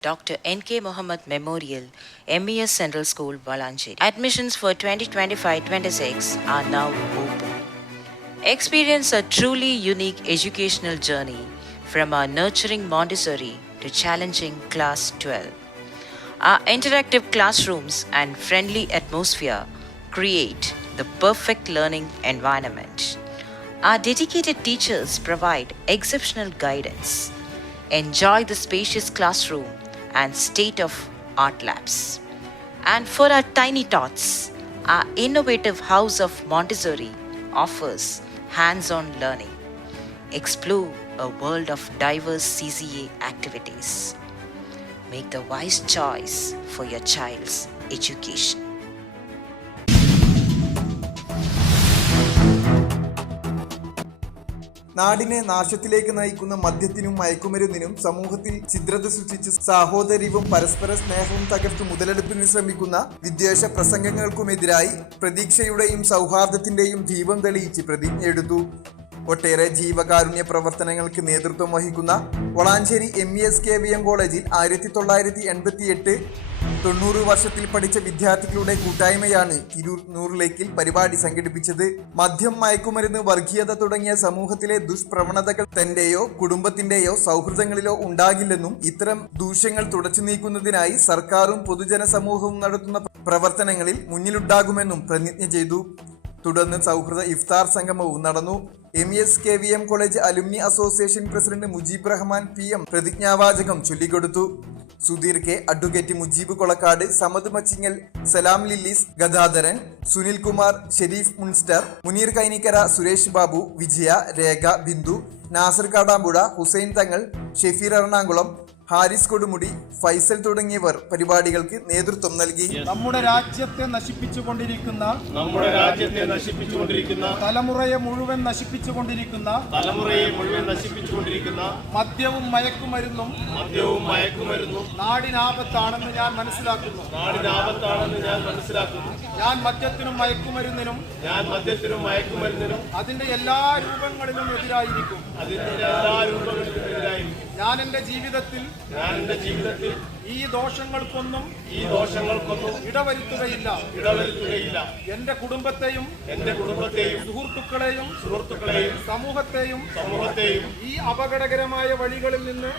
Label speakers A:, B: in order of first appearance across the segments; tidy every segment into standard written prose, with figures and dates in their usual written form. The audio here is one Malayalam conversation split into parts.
A: Dr. N.K. Mohammed Memorial, MES Central School, Valancheri. Admissions for 2025-26 are now open. Experience a truly unique educational journey from our nurturing Montessori to challenging Class 12. Our interactive classrooms and friendly atmosphere create the perfect learning environment. Our dedicated teachers provide exceptional guidance. Enjoy the spacious classroom and state-of-art labs. And for our tiny tots, our innovative House of Montessori offers hands-on learning. Explore a world of diverse CCA activities. Make the wise choice for your child's education.
B: നാടിനെ നാശത്തിലേക്ക് നയിക്കുന്ന മദ്യത്തിനും മയക്കുമരുന്നിനും സമൂഹത്തിൽ ഛിദ്രത സൃഷ്ടിച്ച് സാഹോദര്യവും പരസ്പര സ്നേഹവും തകർത്ത് മുതലെടുപ്പിന് ശ്രമിക്കുന്ന വിദ്വേഷ പ്രസംഗങ്ങൾക്കുമെതിരായി പ്രതീക്ഷയുടെയും സൗഹാർദ്ദത്തിന്റെയും ദീപം തെളിയിച്ച് പ്രതിജ്ഞയെടുത്തു. ഒട്ടേറെ ജീവകാരുണ്യ പ്രവർത്തനങ്ങൾക്ക് നേതൃത്വം വഹിക്കുന്ന വളാഞ്ചേരി MESKVM കോളേജിൽ 1988-90 വർഷത്തിൽ പഠിച്ച വിദ്യാർത്ഥികളുടെ കൂട്ടായ്മയാണ് തിരൂർ നൂറിലേക്കിൽ പരിപാടി സംഘടിപ്പിച്ചത്. മദ്യം, മയക്കുമരുന്ന്, വർഗീയത തുടങ്ങിയ സമൂഹത്തിലെ ദുഷ്പ്രവണതകൾ തന്റെയോ കുടുംബത്തിന്റെയോ സൗഹൃദങ്ങളിലോ ഉണ്ടാകില്ലെന്നും ഇത്തരം ദൂഷ്യങ്ങൾ തുടച്ചു നീക്കുന്നതിനായി സർക്കാരും പൊതുജന സമൂഹവും നടത്തുന്ന പ്രവർത്തനങ്ങളിൽ മുന്നിലുണ്ടാകുമെന്നും പ്രതിജ്ഞ ചെയ്തു. തുടർന്ന് സൗഹൃദ ഇഫ്താർ സംഗമവും നടന്നു. MESKVM college alumni association president Mujeeb Rahman PM പ്രതിജ്ഞാവാചകം ചൊല്ലിക്കൊടുത്തു. Sudheer K, advocate Mujeeb Kolakkad, Samad Machingal, Salam Lillies, Gadadharan, Sunil Kumar, Shareef Munster, Muneer Kainikkara, Suresh Babu, Vijaya, Rekha, Bindu, Nasar Kadampuzha, Hussain Thangal, Shefeer Ernakulam, Haris കൊടുമുടി, ഫൈസൽ തുടങ്ങിയവർ പരിപാടികൾക്ക് നേതൃത്വം നൽകി.
C: നമ്മുടെ രാജ്യത്തെ നശിപ്പിച്ചുകൊണ്ടിരിക്കുന്ന തലമുറയെ മുഴുവൻ നശിപ്പിച്ചുകൊണ്ടിരിക്കുന്ന മദ്യവും മയക്കുമരുന്നും നാടിനാപത്താണെന്ന് ഞാൻ മനസ്സിലാക്കുന്നു. ഞാൻ മദ്യത്തിനും മയക്കുമരുന്നിനും അതിന്റെ എല്ലാ രൂപങ്ങളിലും എതിരായിരിക്കും. ഞാൻ എന്റെ ജീവിതത്തിൽ ഈ ദോഷങ്ങൾക്കൊന്നും ഇടവരുത്തുകയില്ല. എന്റെ കുടുംബത്തെയും സുഹൃത്തുക്കളെയും സമൂഹത്തെയും ഈ അപകടകരമായ വഴികളിൽ നിന്ന്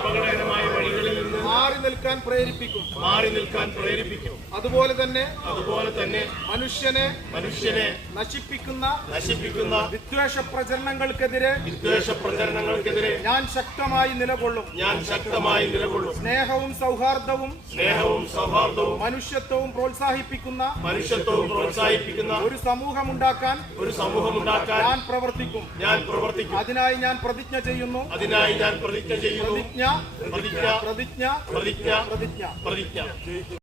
C: മാറി നിൽക്കാൻ പ്രേരിപ്പിക്കും. അതുപോലെ തന്നെ മനുഷ്യനെ നശിപ്പിക്കുന്ന വിദ്വേഷ പ്രചരണങ്ങൾക്കെതിരെ ഞാൻ ശക്തമായി നിലകൊള്ളും. സ്നേഹവും സൗഹാർദ്ദവും മനുഷ്യത്വവും പ്രോത്സാഹിപ്പിക്കുന്ന ഒരു സമൂഹമുണ്ടാക്കാൻ ഞാൻ പ്രവർത്തിക്കും. അതിനായി ഞാൻ പ്രതിജ്ഞ ചെയ്യുന്നു. പ്രതിജ്ഞ